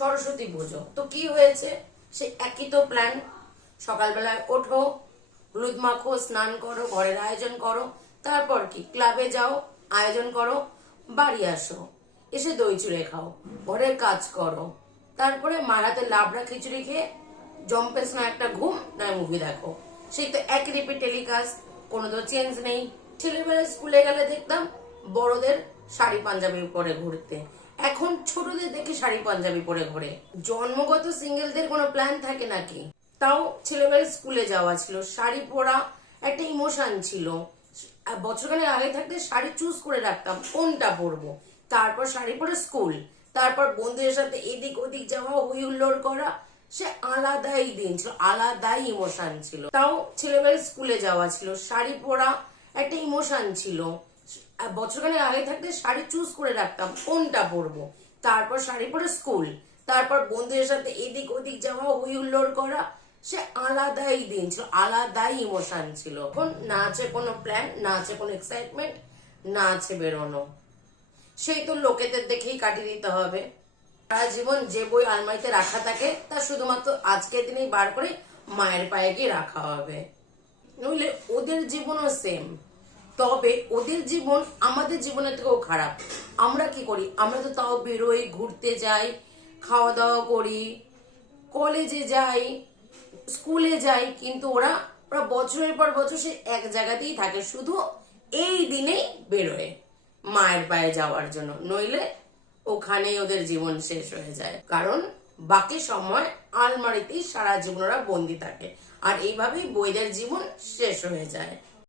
সরস্বতী পুজো তো কি হয়েছে, সে একই তো প্ল্যান। সকালবেলায় ওঠো, হলুদ মাখো, স্নান করো, ঘরের আয়োজন করো, তারপর কি ক্লাবে যাও, আয়োজন করো, বাড়ি আসো, এসে দই চিড়ে খাও, ঘরের কাজ করো, তারপরে মার হাতে লাবড়া খিচুড়ি খেয়ে জম্পেস না একটা ঘুম না মুভি দেখো। সেই তো এক রিপিট টেলিকাস্ট, কোনো তো চেঞ্জ নেই। ছেলেবেলা স্কুলে গেলে দেখতাম বড়দের শাড়ি পাঞ্জাবি পরে ঘুরতে, এখন ছোটদের দেখে শাড়ি পাঞ্জাবি পরে ঘোরে। জন্মগত সিঙ্গেলদের কোনো প্ল্যান থাকে নাকি? তাও ছেলেবেলা স্কুলে যাওয়া ছিল, শাড়ি পরা একটা ইমোশন ছিল। বছরখানেক আগে থাকতে শাড়ি চুজ করে রাখতাম কোনটা পরবো, তারপর শাড়ি পরে স্কুল, তারপর বন্ধুদের সাথে এদিক ওদিক যাওয়া, হই হুল্লোড় করা, সে আলাদাই দিন ছিল, আলাদাই ইমোশন ছিল। তাও ছেলেবেলা স্কুলে যাওয়া ছিল, শাড়ি পরা একটা ইমোশন ছিল। বছরখানেক আগে থাকতে শাড়ি চুজ করে রাখতাম কোনটা পরবো, তারপর শাড়ি পরে স্কুল, তারপর বন্ধুদের সাথে এদিক ওদিক যাওয়া, হই হুল্লোড় করা, সে আলাদাই দিন ছিল, আলাদাই ইমোশন ছিল। এখন না আছে কোনো প্ল্যান, না আছে কোনো এক্সাইটমেন্ট, না আছে বেরোনো। সেই তো লোকেদের দেখেই কাটিয়ে দিতে হবে। সারা জীবন যে বই আলমারিতে রাখা থাকে তা শুধুমাত্র আজকের দিনেই বার করে মায়ের পায়ে গিয়ে রাখা হবে, নইলে ওদের জীবনও সেম। তবে ওদের জীবন আমাদের জীবনের থেকেও খারাপ। আমরা কি করি, আমরা তো তাও বেরোই, ঘুরতে যাই, খাওয়া দাওয়া করি, কলেজে যাই, স্কুলে যাই, কিন্তু ওরা ওরা বছরের পর বছর সে এক জায়গাতেই থাকে, শুধু এই দিনেই বেরোয় মায়ের পায়ে যাওয়ার জন্য, নইলে ওখানেই ওদের জীবন শেষ হয়ে যায়। কারণ বাকি সময় আলমারিতেই সারা জীবন ওরা বন্দি থাকে, আর এইভাবেই বইদের জীবন শেষ হয়ে যায়।